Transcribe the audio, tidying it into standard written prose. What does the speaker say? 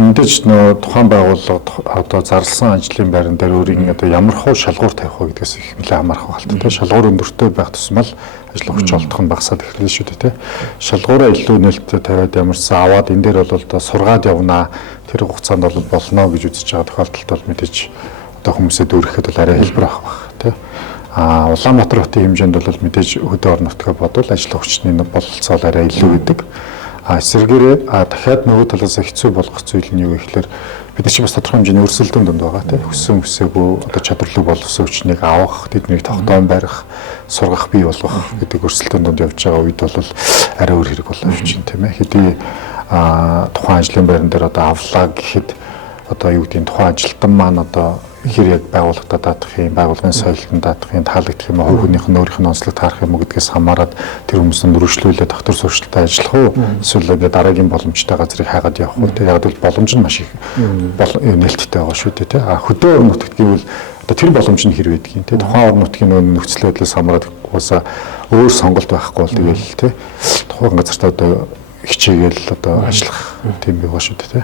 мэдээж нөө тухайн байгууллага одоо зарласан ажлын байран дээр өөрийн одоо ямар хуу шалгуур тавих вэ гэдгээс их нэлээд хамаарах байна тийм шалгуур өндөртэй байх тусмал ажил өгч олдох нь багасаад эхэлнэ шүү дээ тийм шалгуураа илүү нээлттэй тавиад ямарсан аваад энэ дээр бол одоо сургаад явнаа тэр хугацаанд бол болно гэж үзэж байгаа тохиолдолд бол мэдээж одоо хүмүүсээ дүүрэхэд бол арай хэлбэр авах байх тийм Улаанбаатар хотын хэмжээнд бол мэдээж хөдөө орон нутгаа бодвол ажил өгчний бололцоо арай илүү гэдэг эсвэргээрээ дахиад нөгөө талаас хэцүү болгох зүйл нь юу гэхээр бид нар чинь бас тодорхой хэмжээний өрсөлдөөн донд байгаа тийм хүссэн хүсээгүй одоо чадварлаг боловсон хүчнийг авах тэднийг тогтоон барих сургах бий болгох гэдэг өрсөлдөөн донд явж байгаа үед бол арай өөр хэрэг болов чинь тийм ээ хэдий тухайн ажлын байран дээр одоо авлаа гэхэд одоо юу гэдгийг тухайн ажилтан маань одоо хэр яг байгууллагад даадах юм байгууллагын соёлтод даадах юм таалагдах юм уу хүүхнийх нь өөрийнх нь онцлог таарах юм уу гэдгээс хамаарат тэр хүмүүсийн мөрөжлүүлээ доктор сурчлалтад ажиллах уу эсвэл ингээд дараагийн боломжтой газрыг хайгаад явах уу тийм яг л боломж нь маш их нээлттэй байгаа шүү дээ тийм хөдөө орон нутагт гэвэл одоо тэр боломж нь хэр байдаг юм тийм тухайн орон нутгийн нөхцөл байдлаас хамаарат уусаа өөр сонголт байхгүй бол тэгэл тийм тухайн газартаа одоо хичээгээл одоо ажиллах тийм байгаа шүү дээ тийм